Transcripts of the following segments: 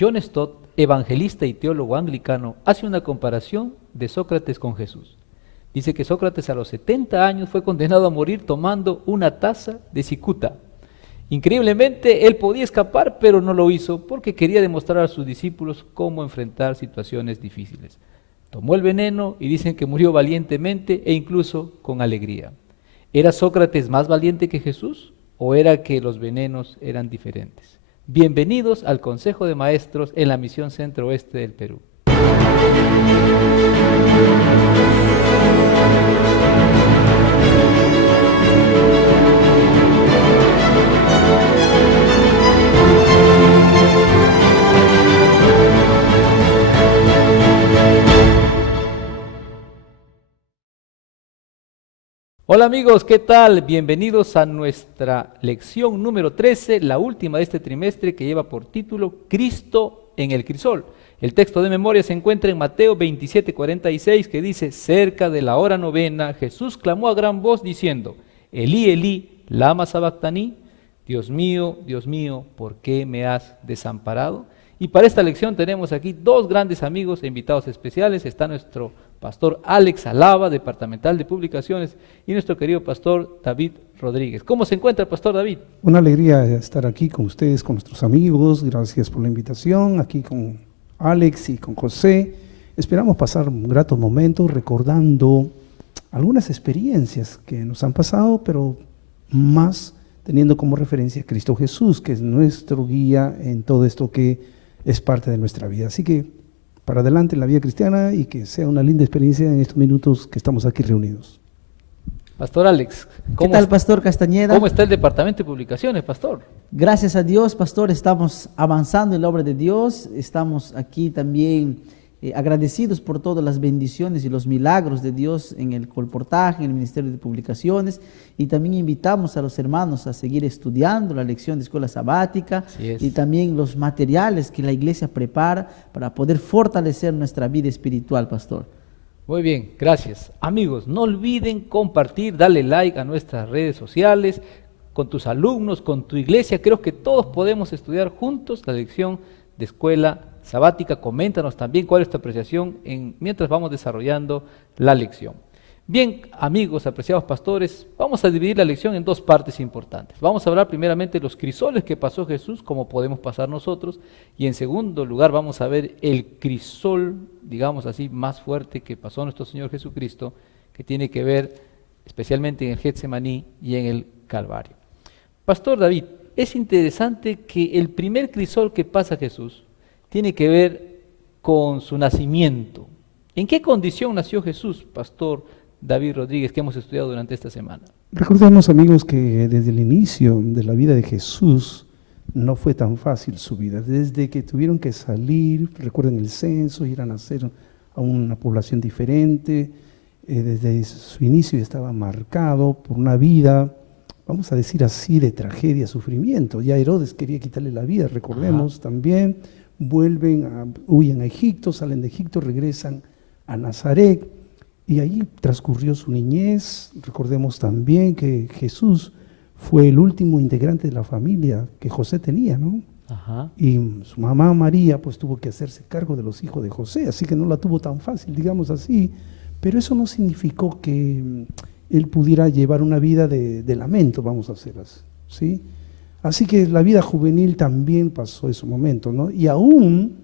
John Stott, evangelista y teólogo anglicano, hace una comparación de Sócrates con Jesús. Dice que Sócrates a los 70 años fue condenado a morir tomando una taza de cicuta. Increíblemente, él podía escapar, pero no lo hizo porque quería demostrar a sus discípulos cómo enfrentar situaciones difíciles. Tomó el veneno y dicen que murió valientemente e incluso con alegría. ¿Era Sócrates más valiente que Jesús o era que los venenos eran diferentes? Bienvenidos al Consejo de Maestros en la Misión Centro Oeste del Perú. Hola amigos, ¿qué tal? Bienvenidos a nuestra lección número 13, la última de este trimestre, que lleva por título Cristo en el crisol. El texto de memoria se encuentra en Mateo 27:46, que dice: cerca de la hora novena, Jesús clamó a gran voz diciendo: Elí, Elí, lama sabactaní, Dios mío, ¿por qué me has desamparado? Y para esta lección tenemos aquí dos grandes amigos e invitados especiales. Está nuestro pastor Alex Alaba, departamental de publicaciones, y nuestro querido pastor David Rodríguez. ¿Cómo se encuentra el pastor David? Una alegría estar aquí con ustedes, con nuestros amigos. Gracias por la invitación, aquí con Alex y con José. Esperamos pasar un grato momento recordando algunas experiencias que nos han pasado, pero más teniendo como referencia a Cristo Jesús, que es nuestro guía en todo esto que es parte de nuestra vida. Así que para adelante en la vida cristiana y que sea una linda experiencia en estos minutos que estamos aquí reunidos. Pastor Alex, ¿qué tal, pastor Castañeda? ¿Cómo está el departamento de publicaciones, pastor? Gracias a Dios, pastor, estamos avanzando en la obra de Dios. Estamos aquí también agradecidos por todas las bendiciones y los milagros de Dios en el colportaje, en el Ministerio de Publicaciones, y también invitamos a los hermanos a seguir estudiando la lección de escuela sabática y también los materiales que la iglesia prepara para poder fortalecer nuestra vida espiritual, pastor. Muy bien, gracias. Amigos, no olviden compartir, darle like a nuestras redes sociales, con tus alumnos, con tu iglesia. Creo que todos podemos estudiar juntos la lección de escuela sabática. Coméntanos también cuál es tu apreciación mientras vamos desarrollando la lección. Bien, amigos, apreciados pastores, vamos a dividir la lección en dos partes importantes. Vamos a hablar primeramente de los crisoles que pasó Jesús, cómo podemos pasar nosotros, y en segundo lugar vamos a ver el crisol, digamos así, más fuerte que pasó nuestro Señor Jesucristo, que tiene que ver especialmente en el Getsemaní y en el Calvario. Pastor David, es interesante que el primer crisol que pasa Jesús tiene que ver con su nacimiento. ¿En qué condición nació Jesús, pastor David Rodríguez, que hemos estudiado durante esta semana? Recordemos, amigos, que desde el inicio de la vida de Jesús no fue tan fácil su vida. Desde que tuvieron que salir, recuerden el censo, ir a nacer a una población diferente, desde su inicio estaba marcado por una vida, vamos a decir así, de tragedia, sufrimiento. Ya Herodes quería quitarle la vida, recordemos también. Huyen a Egipto, salen de Egipto, regresan a Nazaret y ahí transcurrió su niñez. Recordemos también que Jesús fue el último integrante de la familia que José tenía, ¿no? Y su mamá María pues tuvo que hacerse cargo de los hijos de José, así que no la tuvo tan fácil, digamos así, pero eso no significó que él pudiera llevar una vida de lamento, vamos a hacer así, ¿sí? Así que la vida juvenil también pasó ese momento, ¿no? Y aún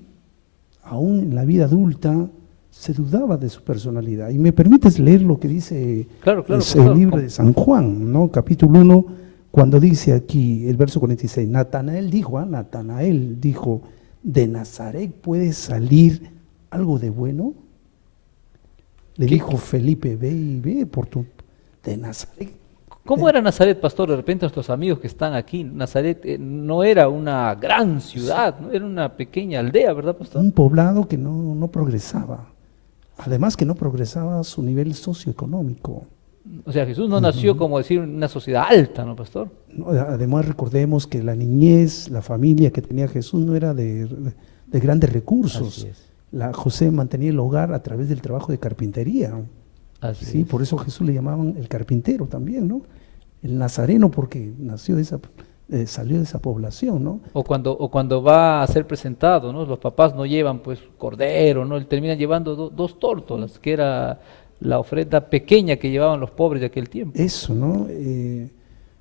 en la vida adulta se dudaba de su personalidad. Y me permites leer lo que dice el libro de San Juan, ¿no? Capítulo 1, cuando dice aquí, el verso 46, Natanael dijo, ¿de Nazaret puede salir algo de bueno? Le dijo Felipe, ve por tu, de Nazaret. ¿Cómo era Nazaret, pastor? De repente nuestros amigos que están aquí, Nazaret no era una gran ciudad, ¿no? Era una pequeña aldea, ¿verdad, pastor? Un poblado que no progresaba. Además que no progresaba su nivel socioeconómico. O sea, Jesús no nació como decir en una sociedad alta, ¿no, pastor? No, además recordemos que la niñez, la familia que tenía Jesús no era de grandes recursos. José mantenía el hogar a través del trabajo de carpintería. Sí, por eso Jesús le llamaban el carpintero también, ¿no? El nazareno, porque nació de salió de esa población, ¿no? O cuando va a ser presentado, ¿no? Los papás no llevan pues cordero, ¿no? Él termina llevando dos tórtolas, que era la ofrenda pequeña que llevaban los pobres de aquel tiempo. Eso, ¿no?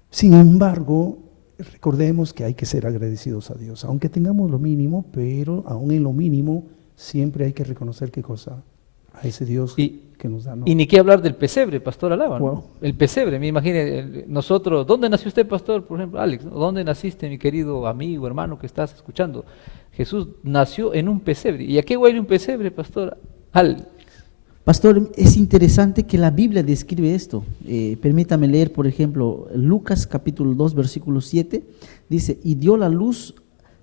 Sin embargo, recordemos que hay que ser agradecidos a Dios, aunque tengamos lo mínimo, pero aún en lo mínimo siempre hay que reconocer qué cosa, a ese Dios que nos da, ¿no? Y ni qué hablar del pesebre, Pastor Alaba, ¿no? Wow. El pesebre, me imagino, nosotros, ¿dónde nació usted, Pastor? Por ejemplo, Alex, ¿dónde naciste, mi querido amigo, hermano que estás escuchando? Jesús nació en un pesebre. ¿Y a qué huele un pesebre, Pastor Alex? Pastor, es interesante que la Biblia describe esto. Permítame leer, por ejemplo, Lucas capítulo 2, versículo 7. Dice, y dio la luz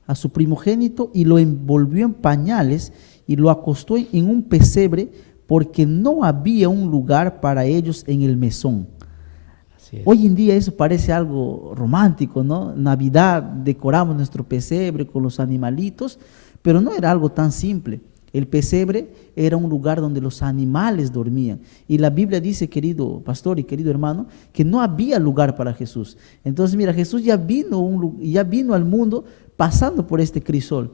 a su primogénito y lo envolvió en pañales y lo acostó en un pesebre porque no había un lugar para ellos en el mesón. Así es. Hoy en día eso parece algo romántico, ¿no? Navidad, decoramos nuestro pesebre con los animalitos, pero no era algo tan simple. El pesebre era un lugar donde los animales dormían. Y la Biblia dice, querido pastor y querido hermano, que no había lugar para Jesús. Entonces, mira, Jesús ya vino al mundo pasando por este crisol.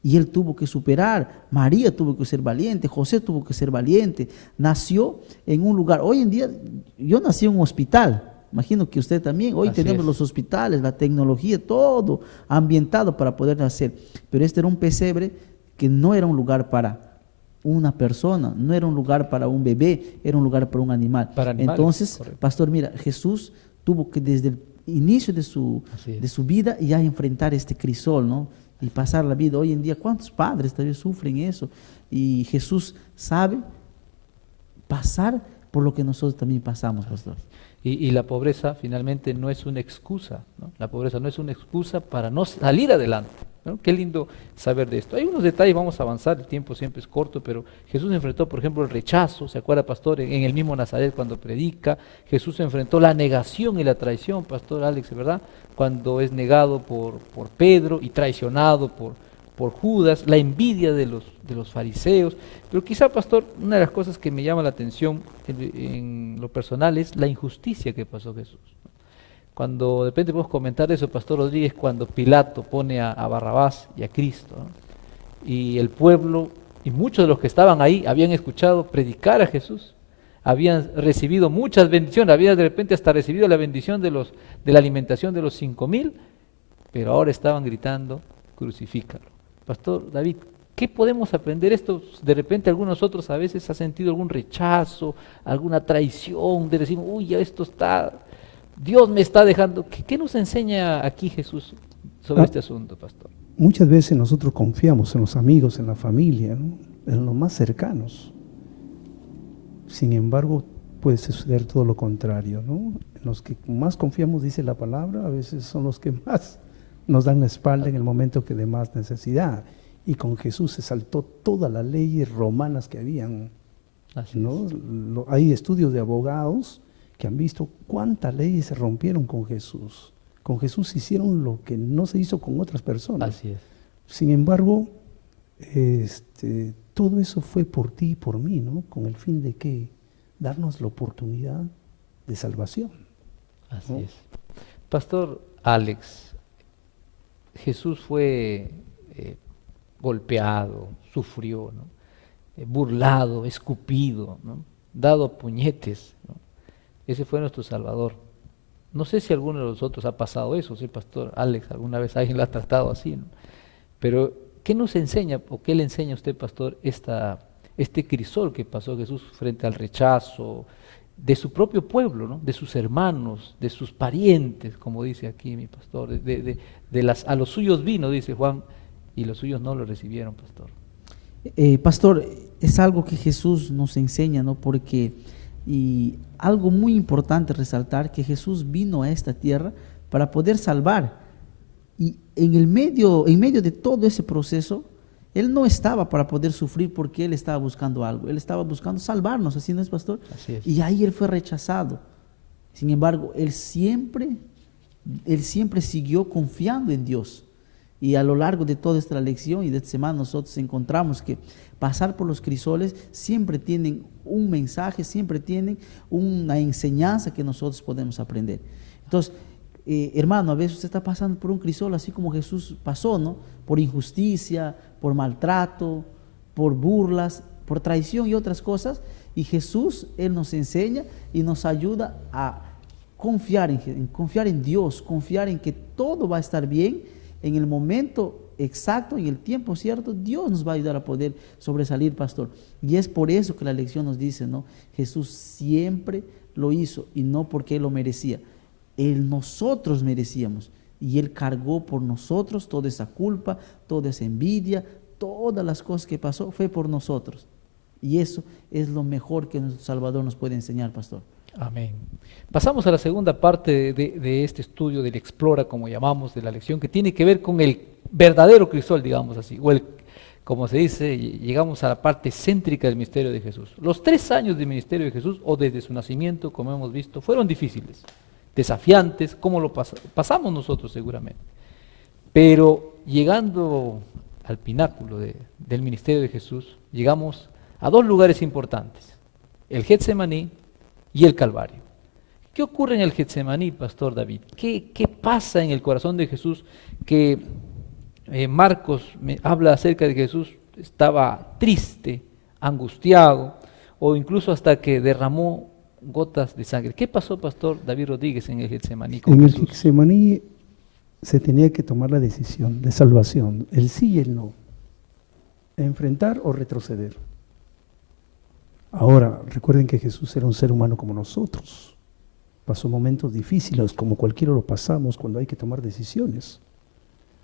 Y él tuvo que superar, María tuvo que ser valiente, José tuvo que ser valiente. Nació en un lugar. Hoy en día, yo nací en un hospital. Imagino que usted también. Hoy Así tenemos es. los hospitales, la tecnología, todo ambientado para poder nacer. Pero este era un pesebre que no era un lugar para una persona, no era un lugar para un bebé, era un lugar para un animal. Para animales, Entonces, correcto. pastor, mira, Jesús tuvo que desde el inicio de Así es. su vida ya enfrentar este crisol, ¿no? Y pasar la vida. Hoy en día, ¿cuántos padres todavía sufren eso? Y Jesús sabe pasar por lo que nosotros también pasamos, pastor. Y la pobreza finalmente no es una excusa, ¿no? La pobreza no es una excusa para no salir adelante, ¿no? Qué lindo saber de esto. Hay unos detalles, vamos a avanzar, el tiempo siempre es corto, pero Jesús enfrentó, por ejemplo, el rechazo, ¿se acuerda, pastor? En el mismo Nazaret cuando predica, Jesús enfrentó la negación y la traición, pastor Alex, ¿verdad? Cuando es negado por Pedro y traicionado por Judas, la envidia de los fariseos. Pero quizá, pastor, una de las cosas que me llama la atención en lo personal es la injusticia que pasó Jesús. Cuando de repente podemos comentar eso, pastor Rodríguez, cuando Pilato pone a Barrabás y a Cristo, ¿no? Y el pueblo y muchos de los que estaban ahí habían escuchado predicar a Jesús, habían recibido muchas bendiciones, habían de repente hasta recibido la bendición de la alimentación de los 5,000, pero ahora estaban gritando, crucifícalo. Pastor David, ¿qué podemos aprender esto? De repente algunos de nosotros a veces ha sentido algún rechazo, alguna traición, de decir, uy, ya esto está, Dios me está dejando. ¿Qué nos enseña aquí Jesús sobre este asunto, pastor? Muchas veces nosotros confiamos en los amigos, en la familia, ¿no? En los más cercanos. Sin embargo, puede suceder todo lo contrario, ¿no? En los que más confiamos, dice la palabra, a veces son los que más nos dan la espalda en el momento que de más necesidad. Y con Jesús se saltó todas las leyes romanas que habían, Así ¿no? es. Hay estudios de abogados que han visto cuántas leyes se rompieron con Jesús. Con Jesús hicieron lo que no se hizo con otras personas. Así es. Sin embargo, todo eso fue por ti y por mí, ¿no? Con el fin de ¿qué? Darnos la oportunidad de salvación. Así ¿no? es. Pastor Alex, Jesús fue golpeado, sufrió, ¿no? Burlado, escupido, ¿no? Dado a puñetes, ¿no? Ese fue nuestro Salvador. No sé si alguno de nosotros ha pasado eso, ¿sí, pastor Alex? ¿Alguna vez alguien lo ha tratado así, ¿no? Pero, ¿qué nos enseña o qué le enseña a usted, pastor, este crisol que pasó Jesús frente al rechazo de su propio pueblo, ¿no? De sus hermanos, de sus parientes, como dice aquí mi pastor, a los suyos vino, dice Juan, y los suyos no lo recibieron, pastor. Pastor, es algo que Jesús nos enseña, ¿no? Porque, y algo muy importante resaltar, que Jesús vino a esta tierra para poder salvar. Y en medio de todo ese proceso, Él no estaba para poder sufrir porque Él estaba buscando algo. Él estaba buscando salvarnos, ¿así no es, pastor? Así es. Y ahí Él fue rechazado. Sin embargo, Él siempre siguió confiando en Dios. Y a lo largo de toda esta lección y de esta semana nosotros encontramos que pasar por los crisoles siempre tienen un mensaje, siempre tienen una enseñanza que nosotros podemos aprender. Entonces, hermano, a veces usted está pasando por un crisol así como Jesús pasó, ¿no? Por injusticia, por maltrato, por burlas, por traición y otras cosas. Y Jesús, Él nos enseña y nos ayuda a confiar en Dios, confiar en que todo va a estar bien en el momento exacto, en el tiempo cierto. Dios nos va a ayudar a poder sobresalir, pastor. Y es por eso que la lección nos dice, ¿no? Jesús siempre lo hizo y no porque Él lo merecía. Nosotros merecíamos y Él cargó por nosotros toda esa culpa, toda esa envidia, todas las cosas que pasó fue por nosotros. Y eso es lo mejor que nuestro Salvador nos puede enseñar, pastor. Amén. Pasamos a la segunda parte de este estudio del Explora, como llamamos, de la lección, que tiene que ver con el verdadero crisol, digamos así, o como se dice, llegamos a la parte céntrica del misterio de Jesús. Los 3 años de ministerio de Jesús, o desde su nacimiento, como hemos visto, fueron difíciles, desafiantes, como lo pasamos nosotros seguramente. Pero llegando al pináculo del ministerio de Jesús, llegamos a 2 lugares importantes, el Getsemaní y el Calvario. ¿Qué ocurre en el Getsemaní, Pastor David? ¿Qué pasa en el corazón de Jesús? Que Marcos me habla acerca de que Jesús estaba triste, angustiado, o incluso hasta que derramó gotas de sangre. ¿Qué pasó, Pastor David Rodríguez, en el Getsemaní con Jesús? En el Getsemaní se tenía que tomar la decisión de salvación, el sí y el no, enfrentar o retroceder. Ahora, recuerden que Jesús era un ser humano como nosotros. Pasó momentos difíciles, como cualquiera lo pasamos cuando hay que tomar decisiones.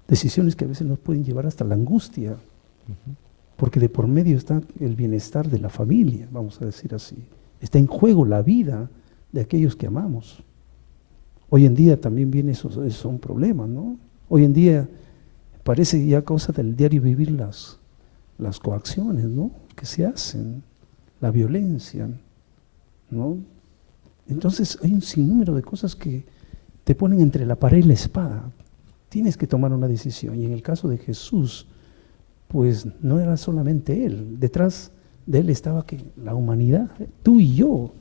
Decisiones que a veces nos pueden llevar hasta la angustia, porque de por medio está el bienestar de la familia, vamos a decir así. Está en juego la vida de aquellos que amamos. Hoy en día también viene eso es un problema, ¿no? Hoy en día parece ya cosa del diario vivir las coacciones, ¿no? Que se hacen, la violencia, ¿no? Entonces hay un sinnúmero de cosas que te ponen entre la pared y la espada. Tienes que tomar una decisión. Y en el caso de Jesús, pues no era solamente Él. Detrás de Él estaba que la humanidad, tú y yo,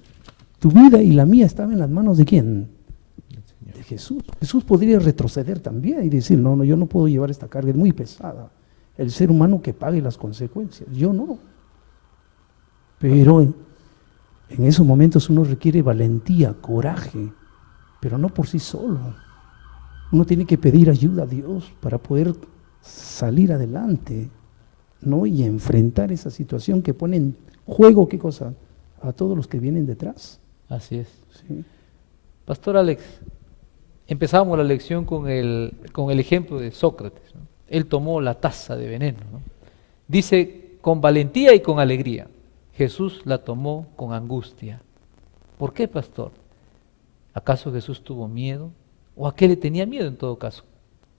tu vida y la mía estaban en las manos ¿de quién? De Jesús. Jesús podría retroceder también y decir, no, yo no puedo llevar esta carga, es muy pesada. El ser humano que pague las consecuencias, yo no. Pero en esos momentos uno requiere valentía, coraje, pero no por sí solo. Uno tiene que pedir ayuda a Dios para poder salir adelante, ¿no? Y enfrentar esa situación que pone en juego, ¿qué cosa? A todos los que vienen detrás. Así es. ¿Sí? Pastor Alex, empezamos la lección con el ejemplo de Sócrates, ¿no? Él tomó la taza de veneno, ¿no? Dice, con valentía y con alegría. Jesús la tomó con angustia. ¿Por qué, pastor? ¿Acaso Jesús tuvo miedo? ¿O a qué le tenía miedo en todo caso?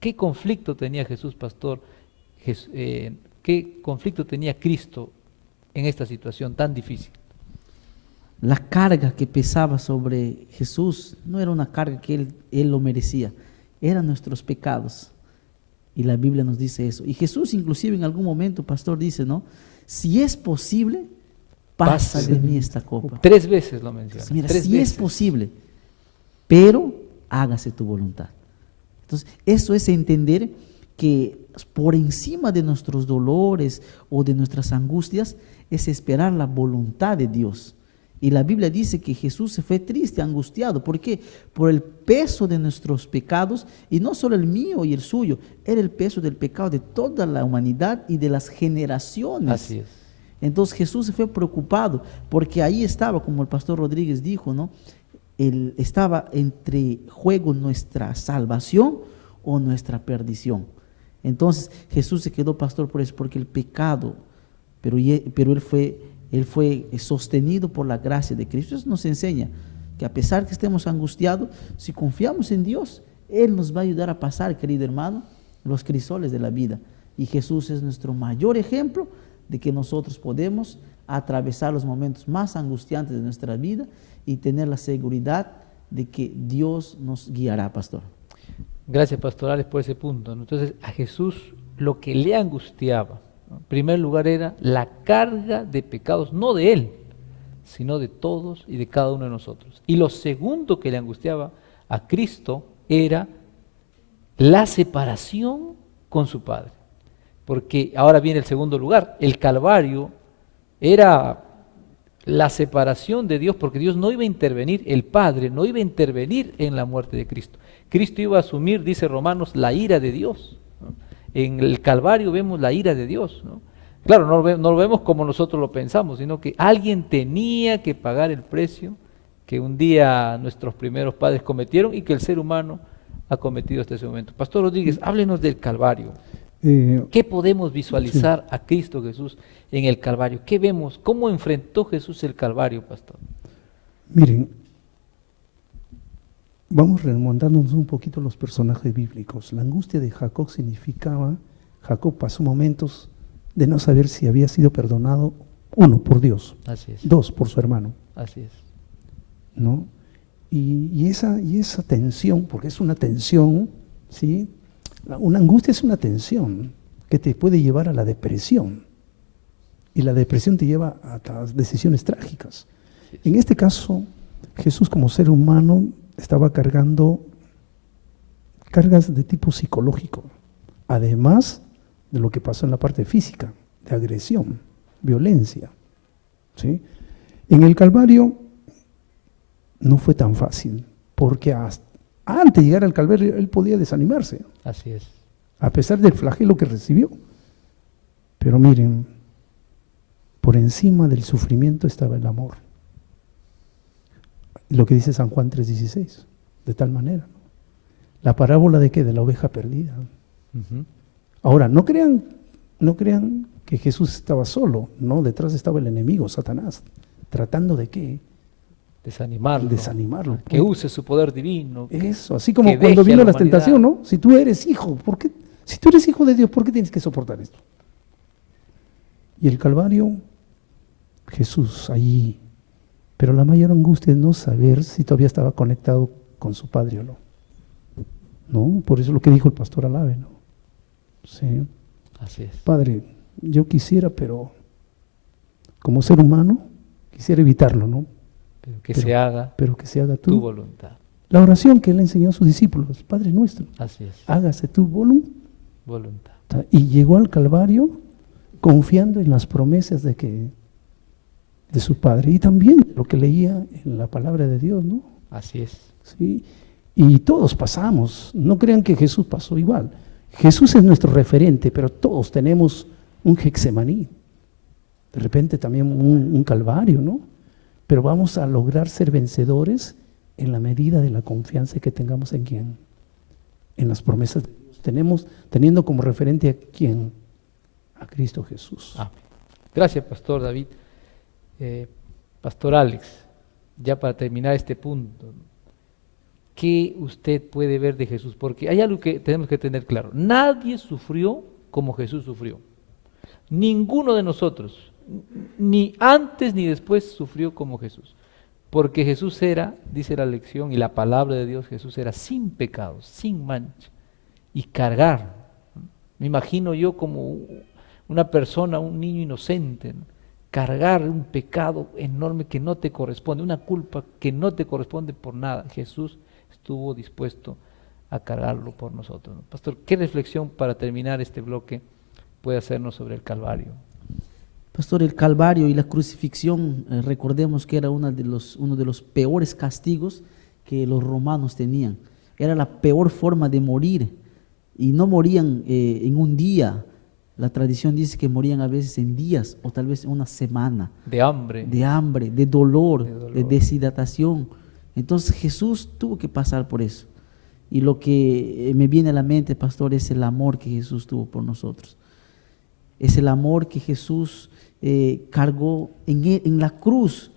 ¿Qué conflicto tenía Jesús, pastor? ¿Qué conflicto tenía Cristo en esta situación tan difícil? La carga que pesaba sobre Jesús no era una carga que Él lo merecía, eran nuestros pecados. Y la Biblia nos dice eso. Y Jesús inclusive en algún momento, pastor, dice, ¿no? Si es posible, pasa de mí esta copa. 3 veces lo menciona. Mira, 3 si veces. es posible, pero hágase tu voluntad. Entonces, eso es entender que por encima de nuestros dolores o de nuestras angustias, es esperar la voluntad de Dios. Y la Biblia dice que Jesús se fue triste, angustiado. ¿Por qué? Por el peso de nuestros pecados, y no solo el mío y el suyo, era el peso del pecado de toda la humanidad y de las generaciones. Así es. Entonces Jesús se fue preocupado, porque ahí estaba, como el pastor Rodríguez dijo, ¿no? Estaba entre juego nuestra salvación o nuestra perdición. Entonces Jesús se quedó, pastor, por eso, porque el pecado, pero él fue sostenido por la gracia de Cristo. Eso nos enseña que a pesar que estemos angustiados, si confiamos en Dios, Él nos va a ayudar a pasar, querido hermano, los crisoles de la vida. Y Jesús es nuestro mayor ejemplo de que nosotros podemos atravesar los momentos más angustiantes de nuestra vida y tener la seguridad de que Dios nos guiará, pastor. Gracias, pastorales, por ese punto, ¿no? Entonces, a Jesús lo que le angustiaba, ¿no? En primer lugar, era la carga de pecados, no de Él, sino de todos y de cada uno de nosotros. Y lo segundo que le angustiaba a Cristo era la separación con su Padre. Porque ahora viene el segundo lugar, el Calvario era la separación de Dios, porque Dios no iba a intervenir, el Padre no iba a intervenir en la muerte de Cristo. Cristo iba a asumir, dice Romanos, la ira de Dios, ¿no? En el Calvario vemos la ira de Dios, ¿no? Claro, no lo vemos como nosotros lo pensamos, sino que alguien tenía que pagar el precio que un día nuestros primeros padres cometieron y que el ser humano ha cometido hasta ese momento. Pastor Rodríguez, háblenos del Calvario. ¿Qué podemos visualizar Sí. a Cristo Jesús en el Calvario? ¿Qué vemos? ¿Cómo enfrentó Jesús el Calvario, pastor? Miren, vamos remontándonos un poquito a los personajes bíblicos. La angustia de Jacob significaba, Jacob pasó momentos de no saber si había sido perdonado, uno, por Dios, Así es, dos, por su hermano, así es. ¿no? Y esa tensión, porque es una tensión, ¿sí? Una angustia es una tensión que te puede llevar a la depresión. Y la depresión te lleva a las decisiones trágicas. Así es. En este caso, Jesús como ser humano estaba cargando cargas de tipo psicológico, además de lo que pasó en la parte física, de agresión, violencia, ¿sí? En el Calvario no fue tan fácil, porque antes de llegar al Calvario él podía desanimarse, Así es. a pesar del flagelo que recibió. Pero miren, por encima del sufrimiento estaba el amor. Lo que dice San Juan 3:16, de tal manera, ¿no? La parábola de qué, de la oveja perdida. Ujú. Ahora, no crean que Jesús estaba solo, no, detrás estaba el enemigo, Satanás, tratando de qué, Desanimarlo. desanimarlo. Que use su poder divino. Eso, así como que cuando deje a vino la la tentación, humanidad. ¿no? Si tú eres hijo, ¿por qué? Si tú eres hijo de Dios, ¿por qué tienes que soportar esto? Y el Calvario, Jesús allí, pero la mayor angustia es no saber si todavía estaba conectado con su Padre o no. ¿No? Por eso es lo que dijo el pastor Alave, ¿no? Sí. Así es. Padre, yo quisiera, pero como ser humano, quisiera evitarlo, ¿no? Pero que Pero- se haga Pero que se haga tu tú. voluntad. La oración que él enseñó a sus discípulos, Padre nuestro, Así es. hágase tu voluntad. Voluntad. Y llegó al Calvario confiando en las promesas de su Padre y también lo que leía en la palabra de Dios, ¿no? Así es. ¿Sí? Y todos pasamos, no crean que Jesús pasó igual. Jesús es nuestro referente, pero todos tenemos un Getsemaní, de repente también un Calvario, ¿no? Pero vamos a lograr ser vencedores en la medida de la confianza que tengamos en quién, en las promesas de Dios. Teniendo como referente a quién, a Cristo Jesús. Amén. Gracias, Pastor David. Pastor Alex, ya para terminar este punto, ¿qué usted puede ver de Jesús? Porque hay algo que tenemos que tener claro. Nadie sufrió como Jesús sufrió. Ninguno de nosotros, ni antes ni después, sufrió como Jesús. Porque Jesús era, dice la lección y la palabra de Dios, Jesús era sin pecados, sin mancha. Y cargar, ¿no? Me imagino yo como una persona, un niño inocente, ¿no? Cargar un pecado enorme que no te corresponde, una culpa que no te corresponde por nada. Jesús estuvo dispuesto a cargarlo por nosotros, ¿no? Pastor, ¿qué reflexión para terminar este bloque puede hacernos sobre el Calvario? Pastor, el Calvario y la crucifixión, recordemos que era uno de los peores castigos que los romanos tenían. Era la peor forma de morir y no morían en un día. La tradición dice que morían a veces en días o tal vez en una semana. De hambre. De hambre, de dolor, De dolor. de deshidratación. Entonces Jesús tuvo que pasar por eso. Y lo que me viene a la mente, pastor, es el amor que Jesús tuvo por nosotros. Es el amor que Jesús cargó en la cruz.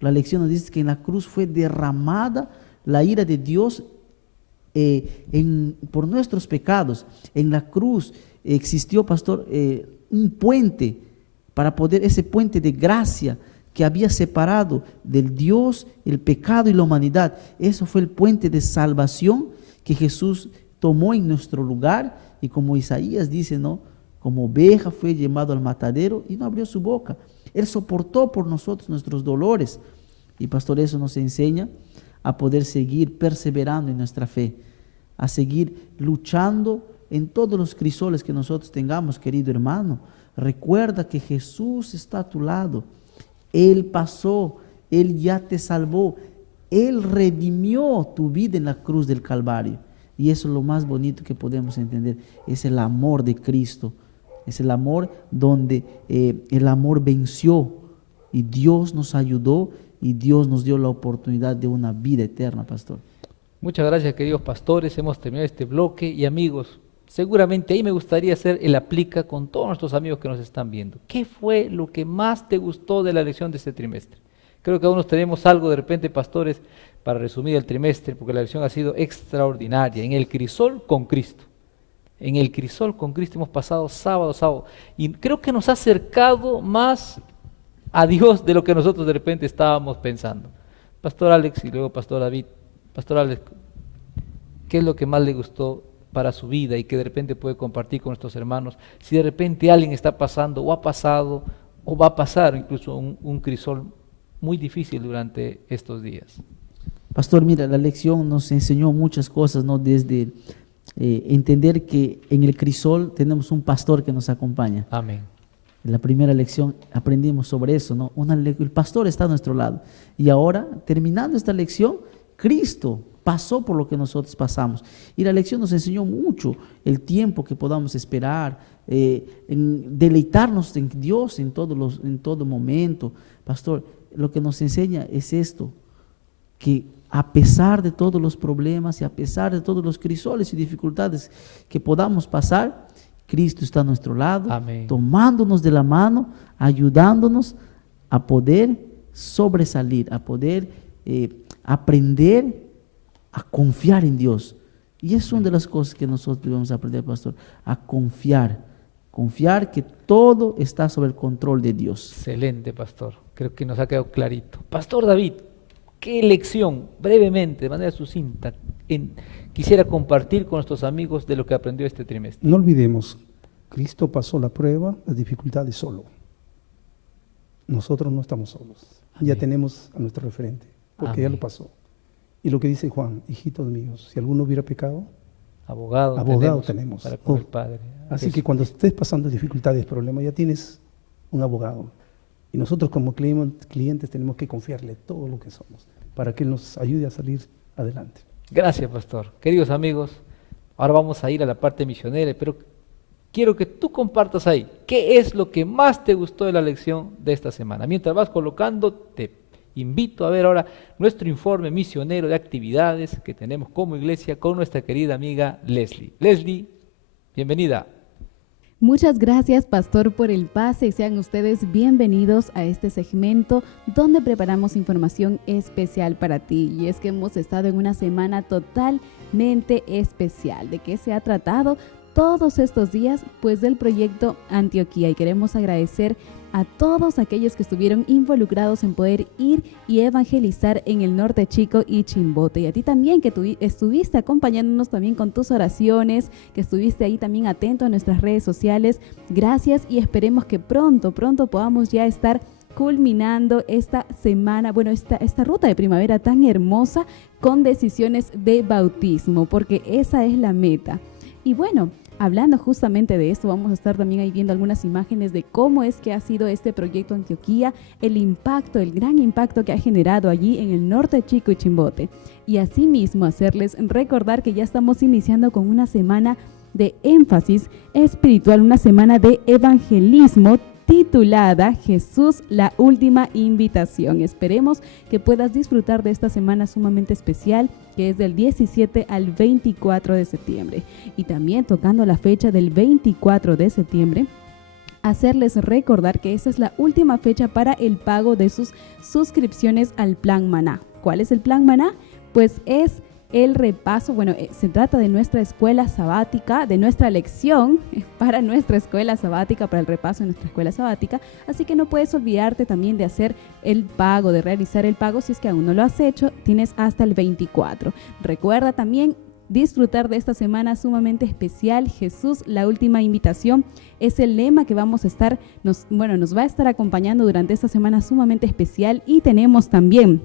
La lección nos dice que en la cruz fue derramada la ira de Dios por nuestros pecados. En la cruz existió, pastor, un puente para poder, ese puente de gracia que había separado del Dios el pecado y la humanidad. Eso fue el puente de salvación que Jesús tomó en nuestro lugar, y como Isaías dice, ¿no? Como oveja fue llevado al matadero y no abrió su boca. Él soportó por nosotros nuestros dolores. Y pastor, eso nos enseña a poder seguir perseverando en nuestra fe. a seguir luchando en todos los crisoles que nosotros tengamos, querido hermano. Recuerda que Jesús está a tu lado. Él pasó, Él ya te salvó, Él redimió tu vida en la cruz del Calvario. Y eso es lo más bonito que podemos entender, es el amor de Cristo, es el amor donde el amor venció y Dios nos ayudó y Dios nos dio la oportunidad de una vida eterna, pastor. Muchas gracias, queridos pastores. Hemos terminado este bloque y amigos, seguramente ahí me gustaría hacer el aplica con todos nuestros amigos que nos están viendo. ¿Qué fue lo que más te gustó de la lección de este trimestre? Creo que aún tenemos algo de repente, pastores, para resumir el trimestre, porque la lección ha sido extraordinaria. En el crisol con Cristo. En el crisol con Cristo hemos pasado sábado a sábado. Y creo que nos ha acercado más a Dios de lo que nosotros de repente estábamos pensando. Pastor Alex y luego Pastor David. Pastor Alex, ¿qué es lo que más le gustó para su vida y que de repente puede compartir con nuestros hermanos? Si de repente alguien está pasando o ha pasado o va a pasar incluso un crisol muy difícil durante estos días. Pastor, mira, la lección nos enseñó muchas cosas, ¿no? Desde entender que en el crisol tenemos un pastor que nos acompaña. Amén. En la primera lección aprendimos sobre eso, ¿no? El pastor está a nuestro lado. Y ahora, terminando esta lección, Cristo pasó por lo que nosotros pasamos. Y la lección nos enseñó mucho el tiempo que podamos esperar, en deleitarnos en Dios en todo momento. Pastor, lo que nos enseña es esto, que a pesar de todos los problemas y a pesar de todos los crisoles y dificultades que podamos pasar, Cristo está a nuestro lado, Amén. Tomándonos de la mano, ayudándonos a poder sobresalir, a poder aprender a confiar en Dios. Y es una de las cosas que nosotros debemos aprender, pastor, a confiar que todo está sobre el control de Dios. Excelente, pastor. Creo que nos ha quedado clarito. Pastor David, ¿qué lección, brevemente, de manera sucinta, quisiera compartir con nuestros amigos de lo que aprendió este trimestre? No olvidemos, Cristo pasó la prueba, las dificultades solo. Nosotros no estamos solos. Amén. Ya tenemos a nuestro referente, porque Amén. ya lo pasó. Y lo que dice Juan, hijitos míos, si alguno hubiera pecado, Abogado tenemos. para con el Padre. Así que cuando estés pasando dificultades, problemas, ya tienes un abogado. Y nosotros como clientes tenemos que confiarle todo lo que somos para que Él nos ayude a salir adelante. Gracias, pastor. Queridos amigos, ahora vamos a ir a la parte misionera, pero quiero que tú compartas ahí qué es lo que más te gustó de la lección de esta semana. Mientras vas colocando, te invito a ver ahora nuestro informe misionero de actividades que tenemos como iglesia con nuestra querida amiga Leslie. Leslie, bienvenida. Muchas gracias, pastor, por el pase y sean ustedes bienvenidos a este segmento donde preparamos información especial para ti. Y es que hemos estado en una semana totalmente especial. ¿De qué se ha tratado todos estos días? Pues del proyecto Antioquía, y queremos agradecer a todos aquellos que estuvieron involucrados en poder ir y evangelizar en el Norte Chico y Chimbote. Y a ti también que tú estuviste acompañándonos también con tus oraciones, que estuviste ahí también atento a nuestras redes sociales. Gracias y esperemos que pronto podamos ya estar culminando esta semana, bueno, esta ruta de primavera tan hermosa con decisiones de bautismo, porque esa es la meta. Y bueno, hablando justamente de esto, vamos a estar también ahí viendo algunas imágenes de cómo es que ha sido este proyecto Antioquía, el gran impacto que ha generado allí en el Norte Chico y Chimbote. Y asimismo hacerles recordar que ya estamos iniciando con una semana de énfasis espiritual, una semana de evangelismo titulada Jesús, la última invitación. Esperemos que puedas disfrutar de esta semana sumamente especial, que es del 17 al 24 de septiembre. Y también tocando la fecha del 24 de septiembre, hacerles recordar que esa es la última fecha para el pago de sus suscripciones al Plan Maná. ¿Cuál es el Plan Maná? Pues es el repaso, se trata de nuestra escuela sabática, de nuestra lección para nuestra escuela sabática, para el repaso de nuestra escuela sabática, así que no puedes olvidarte también de hacer el pago, de realizar el pago. Si es que aún no lo has hecho, tienes hasta el 24. Recuerda también disfrutar de esta semana sumamente especial. Jesús, la última invitación, es el lema que vamos a estar, nos va a estar acompañando durante esta semana sumamente especial. Y tenemos también,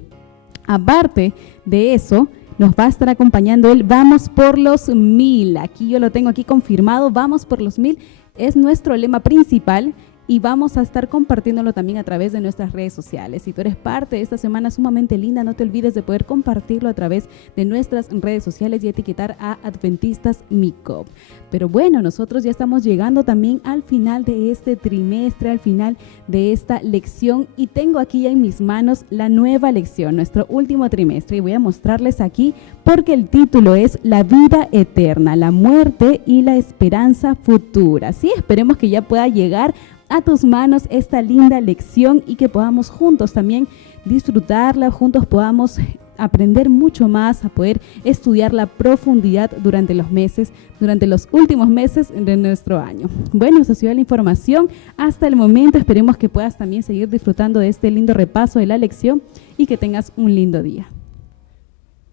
aparte de eso, nos va a estar acompañando él. Vamos por los 1000. Aquí yo lo tengo aquí confirmado. Vamos por los 1000. Es nuestro lema principal. Y vamos a estar compartiéndolo también a través de nuestras redes sociales. Si tú eres parte de esta semana sumamente linda, no te olvides de poder compartirlo a través de nuestras redes sociales y etiquetar a Adventistas MICOP. Pero bueno, nosotros ya estamos llegando también al final de este trimestre, al final de esta lección, y tengo aquí ya en mis manos la nueva lección, nuestro último trimestre, y voy a mostrarles aquí porque el título es La vida eterna, la muerte y la esperanza futura. Sí, esperemos que ya pueda llegar a tus manos esta linda lección y que podamos juntos también disfrutarla, juntos podamos aprender mucho más, a poder estudiar la profundidad durante los últimos meses de nuestro año. Bueno, esa ha sido la información hasta el momento. Esperemos que puedas también seguir disfrutando de este lindo repaso de la lección y que tengas un lindo día.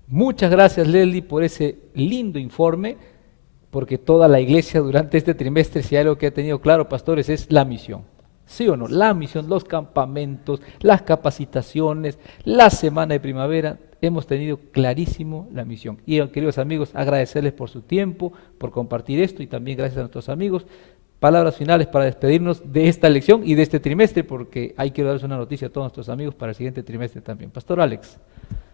Muchas gracias, Leslie, por ese lindo informe, porque toda la iglesia durante este trimestre, si hay algo que ha tenido claro, pastores, es la misión. ¿Sí o no? La misión, los campamentos, las capacitaciones, la semana de primavera, hemos tenido clarísimo la misión. Y queridos amigos, agradecerles por su tiempo, por compartir esto, y también gracias a nuestros amigos. Palabras finales para despedirnos de esta lección y de este trimestre, porque hay que darles una noticia a todos nuestros amigos para el siguiente trimestre también. Pastor Alex.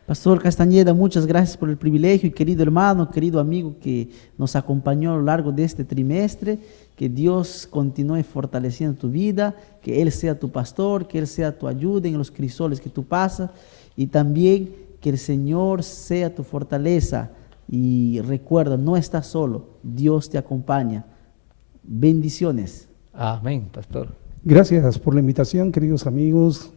Pastor Castañeda, muchas gracias por el privilegio, y querido hermano, querido amigo que nos acompañó a lo largo de este trimestre. Que Dios continúe fortaleciendo tu vida, que Él sea tu pastor, que Él sea tu ayuda en los crisoles que tú pasas, y también que el Señor sea tu fortaleza. Y recuerda, no estás solo, Dios te acompaña. Bendiciones. Amén, pastor. Gracias por la invitación, queridos amigos,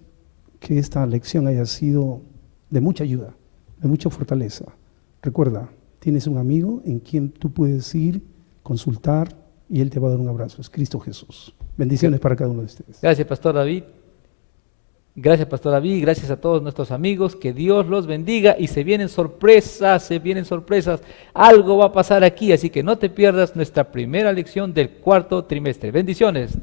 que esta lección haya sido de mucha ayuda, de mucha fortaleza. Recuerda, tienes un amigo en quien tú puedes ir, consultar, y Él te va a dar un abrazo. Es Cristo Jesús. Bendiciones para cada uno de ustedes. Gracias, Pastor David. Gracias, Pastor David. Gracias a todos nuestros amigos. Que Dios los bendiga, y se vienen sorpresas, Algo va a pasar aquí, así que no te pierdas nuestra primera lección del cuarto trimestre. Bendiciones.